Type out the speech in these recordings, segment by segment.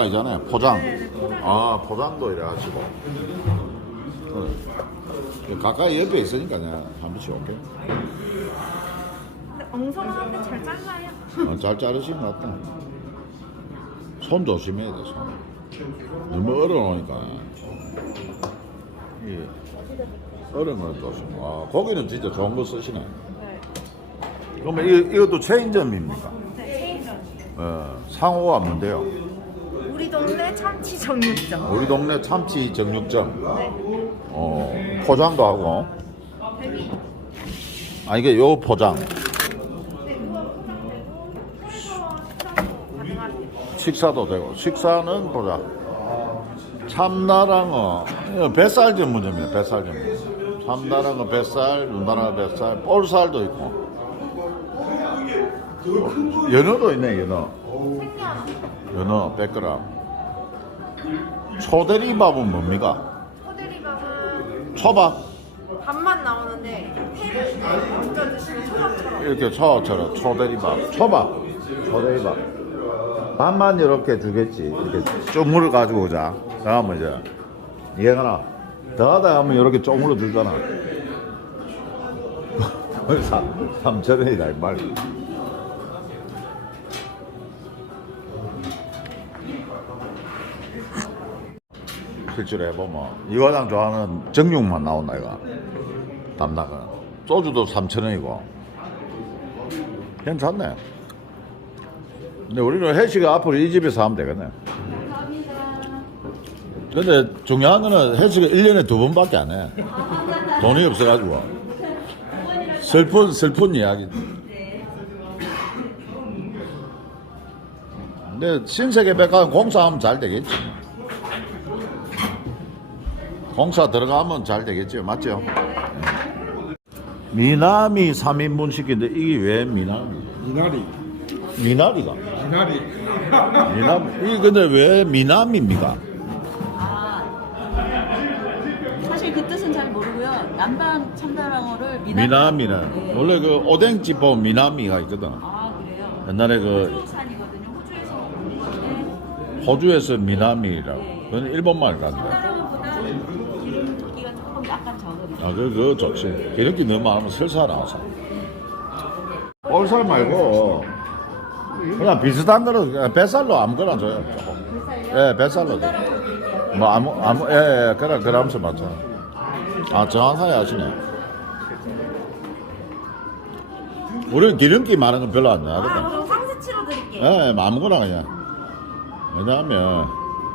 아니잖아요. 포장. 네, 포장. 아, 포장도 이래 하시고. 어. 가까이 옆에 있으니까 내가 한 번씩 올게. 근데 엉성한데 잘 잘라요. 어, 잘 자르신 것 같다. 손 조심해야 돼, 손. 너무 얼어놓으니까. 이 얼은 건 조심. 아, 고기는 진짜 좋은 거 쓰시네. 네. 그러면 이, 이것도 체인점입니까? 네, 체인점. 어, 상호가 뭔데요? 우리 동네 참치 정육점. 우리 동네 참치 정육점. 네. 어, 포장도 하고. 아, 이게 요 포장. 네. 식사도 되고. 식사는 보자. 참나랑어. 이거 뱃살 전문점이에요, 뱃살 전문. 참나랑어 뱃살, 눈나랑어 뱃살, 볼살도 있고. 어, 연어도 있네, 연어. 연어 100g. 초대리밥은 뭡니까? 호들이밥은 초밥. 밥만 나오는데 회를 얹어 드시면 초밥처럼. 이렇게 초처럼 초대리밥. 초밥. 초대리밥. 밥만 이렇게 주겠지. 이렇게 쪼물을 가지고 오자. 그러면 이제, 이해가나? 더 하다 하면 이렇게 쪼물어 들잖아. 3천원이다, 이 말. 실제로 해보면, 이 과장 좋아하는 정육만 나온다, 이거. 담당은. 소주도 3천원이고. 괜찮네. 근데 우리는 회식을 앞으로 이 집에서 하면 되겠네. 근데 중요한 거는 회식을 1년에 두 번밖에 안 해. 돈이 없어가지고. 슬픈, 슬픈 이야기. 근데 신세계 백화점 공사하면 잘 되겠지. 공사 들어가면 잘 되겠죠. 맞죠? 미나미 3인분 시키는데 이게 왜 미나미? 미나리 미나리가? 미나리 미남, 이 근데 왜 미남입니까? 아, 사실 그 뜻은 잘 모르고요. 남방 참다랑어를 미남. 미남이는 네. 원래 그 오뎅집 보면 미남이가 있거든. 아 그래요. 옛날에 그 호주산이거든요. 호주에서 먹는 건데 호주에서 미남이라고. 그건 일본말. 참 아, 그, 그거 좋지. 기름기 너무 많으면 설사 나와서. 볼살 말고, 그냥 비슷한 대로, 그냥 뱃살로 아무거나 줘요. 조금. 예, 뱃살로 줘. 뭐, 아무, 아무, 예, 예, 그래, 그러면서 맞죠. 아, 정확하게 하시네. 우리는 기름기 많은 건 별로 안 아, 좋아하거든. 그럼 상세치로 드릴게요. 예, 뭐 아무거나 그냥. 왜냐하면,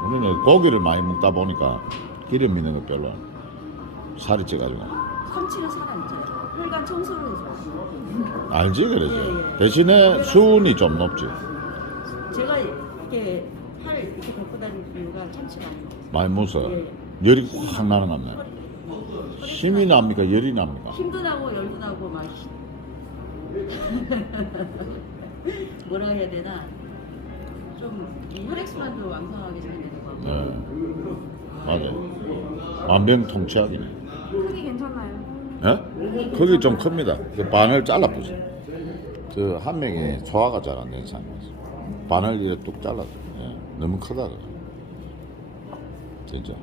우리는 고기를 많이 먹다 보니까 기름 있는 거 별로 안- 살이 쪄가지고. 섬치는 살아있죠. 혈관 청소를 해서. 알지, 그러지. 예, 예. 대신에 수은이 좀 높지. 제가 이렇게 팔 이렇게 갖고 다니는 이유가 참치가 안 먹어요. 많이 무서. 예. 열이 확 나는 것 같네. 힘이 납니까? 열이 납니까? 힘도 나고 열도 나고 막 뭐라 해야 되나 좀 이 혈액순환도 왕성하게 잘 되는 거 같고 네. 맞아요. 만병통치약이네. 크기 괜찮나요? 예? 크기 좀 큽니다. 그 반을 잘라보세요. 그 한 명이 소화가 잘 안 되는 사람이 있어. 반을 이렇게 뚝 잘라서. 예. 너무 크다. 그래. 진짜.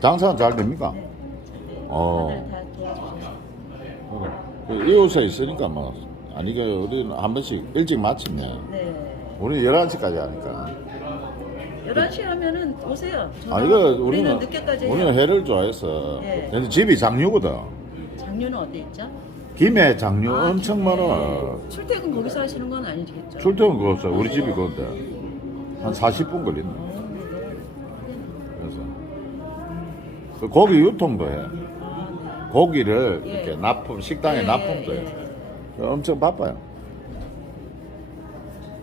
장사는 잘 됩니까? 어. 그래. 그 이웃에 있으니까 뭐 아니 그 우리는 한 번씩 일찍 마치네. 네 우리 11시까지 하니까. 11시 하면은 오세요 아니 그 우리는 우리는 늦게까지 우리는 해요 회를 좋아해서. 예. 근데 집이 장류거든. 장류는 어디 있죠? 김해 장류 아, 엄청 김해. 많아. 출퇴근 거기서 하시는 건 아니겠죠? 출퇴근 그거 우리 집이 그건데 한 40분 걸린다. 그래서 그 고기 유통도 해. 고기를 예. 이렇게 납품 식당에 예, 납품도 해. 예. 엄청 바빠요.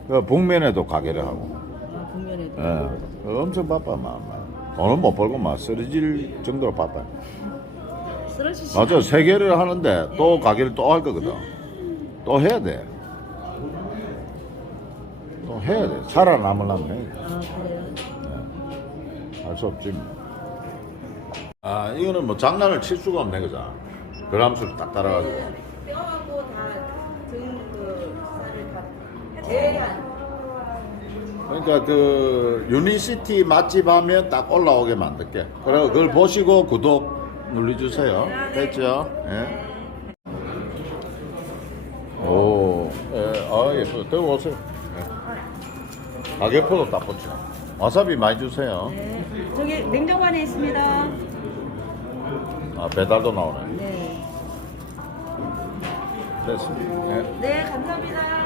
그 북면에도 가게를 하고. 아, 국면에도 예. 그 엄청 바빠 막. 막. 돈은 못 벌고 막 쓰러질 정도로 바빠요. 쓰러지시 맞아 세 개를 하는데 또 가게를 또 할 거거든. 또 해야 돼. 또 해야 돼. 살아남으려면 해. 아 그래요? 할수 없지. 뭐. 아 이거는 뭐 장난을 칠 수가 없네 그죠? 그람수를 딱 따라가지고. 그러니까 그 유니시티 맛집 하면 딱 올라오게 만들게. 그리고 그걸 보시고 구독 눌러주세요. 됐죠? 예. 오, 예, 아 예뻐. 들고 오세요. 예. 가격표도 딱 붙여. 와사비 많이 주세요. 네. 저기 냉장고 안에 있습니다. 아 배달도 나오네. 네. 됐습니다. 예. 네, 감사합니다.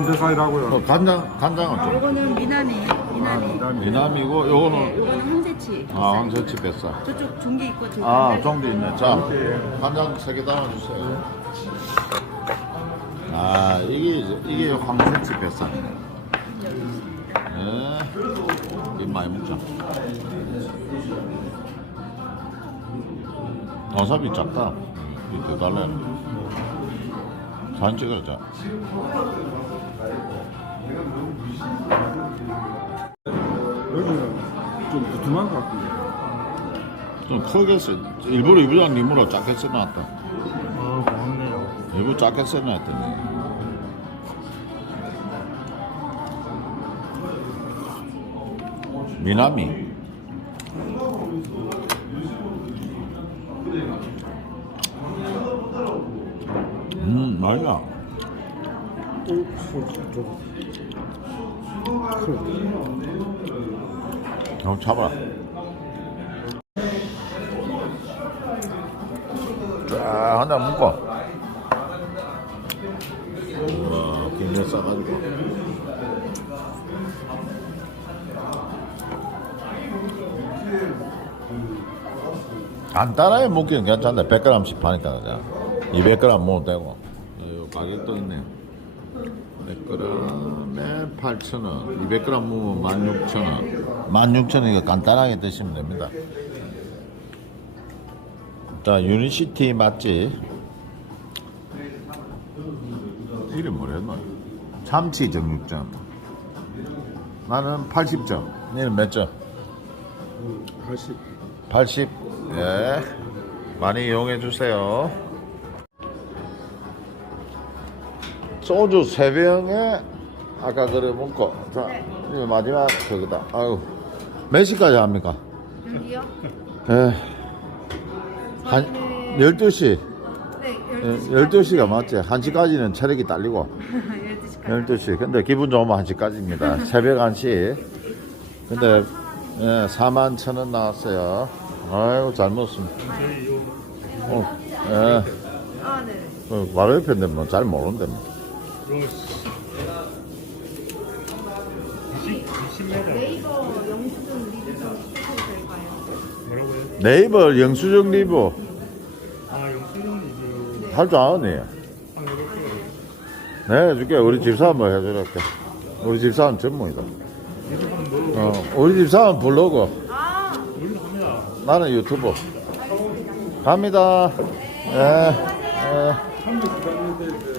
무슨 대사이라고요? 어, 간장 간장은 좀 요거는 미나미, 미나미. 미남이고 네, 요거는 요거는 항세치. 아 황새치 뱃살. 저쪽 종기 있고 저 아. 종도 있네. 자, 간장 세 개 담아주세요. 아, 이게, 이제- 이게 황새치 뱃살이네. 네. 이 많이 먹자. 와사비 작다. 이거 달래. 사진 찍어자. 여기는 좀 두툼한 것 같은데. 좀 크게 써. 일부러 이부장 님으로 작게 써놨다. 아, 고맙네요. 일부러 작게 써놨더니. 미나미. 음, 맛있다. 오, 저, 저. 형 잡아라. 쫙, 하나 묶어. 와, 김에 싸가지고. 간단하게 묶기는 괜찮네. 100g씩 파니까, 그냥. 200g 먹어도 되고. 이 가격도 있네. 100g에 8,000원, 200g 먹으면 16,000원. 16,000원이니까 간단하게 드시면 됩니다. 자, 유니시티 맛집. 이름 뭐랬노? 참치 정육점. 나는 80점. 니는 몇 점? 80. 80. 예. 많이 이용해 주세요. 소주 3병에 아까 그래 먹고. 자, 이거 마지막 저거다. 아유. 몇 시까지 합니까? 여기요? 예. 한 12시. 네, 예, 12시가 맞지. 1시까지는 체력이 딸리고. 12시까지. 12시. 근데 기분 좋으면 1시까지입니다. 새벽 1시. 근데 예, 4만 천원 나왔어요. 아이고 잘 먹었습니다. 어, 예. 아, 네. 어, 바로 옆인데 뭐 잘 모르는데 뭐. 뭐라고요? 네이버 영수증 리뷰. 할 줄? 한번 해볼게요. 네, 해줄게. 우리 집사람 뭐 해주랄게. 우리 집사람 전문이다. 어, 우리 집사람 블로그. 아, 나는 유튜브. 갑니다. 예. 예. 한번 기다리는데 이제